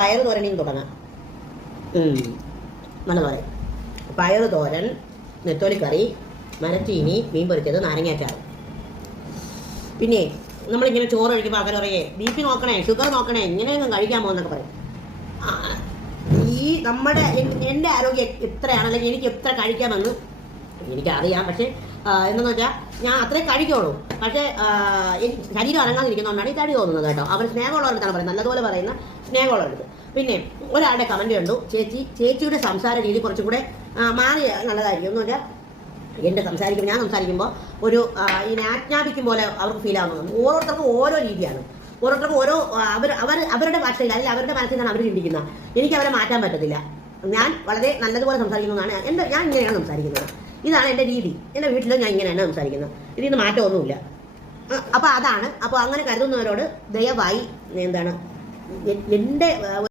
പയറ് തോരനെയും തുടങ്ങാം. നല്ലപോലെ പയറ് തോരൻ, നെത്തോലിക്കറി, മരച്ചീനി, മീൻ പൊരിച്ചത്, നാരങ്ങാച്ചാറ്. പിന്നെ നമ്മളിങ്ങനെ ചോറ് കഴിക്കുമ്പോൾ അങ്ങനെ പറയേ ബി പി നോക്കണേ, ഷുഗർ നോക്കണേ, ഇങ്ങനെയൊന്നും കഴിക്കാമോ എന്നൊക്കെ പറയും. ഈ നമ്മുടെ എൻ്റെ ആരോഗ്യം എത്രയാണ്, അല്ലെങ്കിൽ എനിക്ക് എത്ര കഴിക്കാമെന്ന് എനിക്കറിയാം. പക്ഷേ എന്തെന്ന് വെച്ചാൽ ഞാൻ അത്രേ കഴിക്കുള്ളൂ. പക്ഷേ ശരീരം അനങ്ങാതിരിക്കുന്നതുകൊണ്ടാണ് ഈ തടി തോന്നുന്നത് കേട്ടോ. അവർ സ്നേഹമുള്ളവരെടുത്താണ് പറയുന്നത്, നല്ലതുപോലെ പറയുന്ന സ്നേഹമുള്ളവർക്ക്. പിന്നെ ഒരാളുടെ കമൻറ്റ് കണ്ടു, ചേച്ചിയുടെ സംസാര രീതി കുറച്ചും കൂടെ മാറി നല്ലതായിരിക്കും. എന്ന് വെച്ചാൽ എൻ്റെ ഞാൻ സംസാരിക്കുമ്പോൾ ഒരു ഈ ആജ്ഞാപിക്കും പോലെ അവർക്ക് ഫീൽ ആവുന്നത്. ഓരോരുത്തർക്കും ഓരോ രീതിയാണ്, ഓരോരുത്തർക്കും ഓരോ അവരുടെ ഭാഷയിൽ അല്ലെങ്കിൽ അവരുടെ മനസ്സിൽ നിന്നാണ് അവർ ചിന്തിക്കുന്നത്. എനിക്ക് അവരെ മാറ്റാൻ പറ്റത്തില്ല. ഞാൻ വളരെ നല്ലതുപോലെ സംസാരിക്കുന്നതാണ്. ഞാൻ ഇങ്ങനെയാണ് സംസാരിക്കുന്നത്. ഇതാണ് എൻ്റെ രീതി. എൻ്റെ വീട്ടിൽ ഞാൻ ഇങ്ങനെയാണ് സംസാരിക്കുന്നത്. ഇതിന് മാറ്റമൊന്നുമില്ല. അപ്പോൾ അതാണ്. അപ്പോൾ അങ്ങനെ കരുതുന്നവരോട് ദയവായി എന്താണ് എൻ്റെ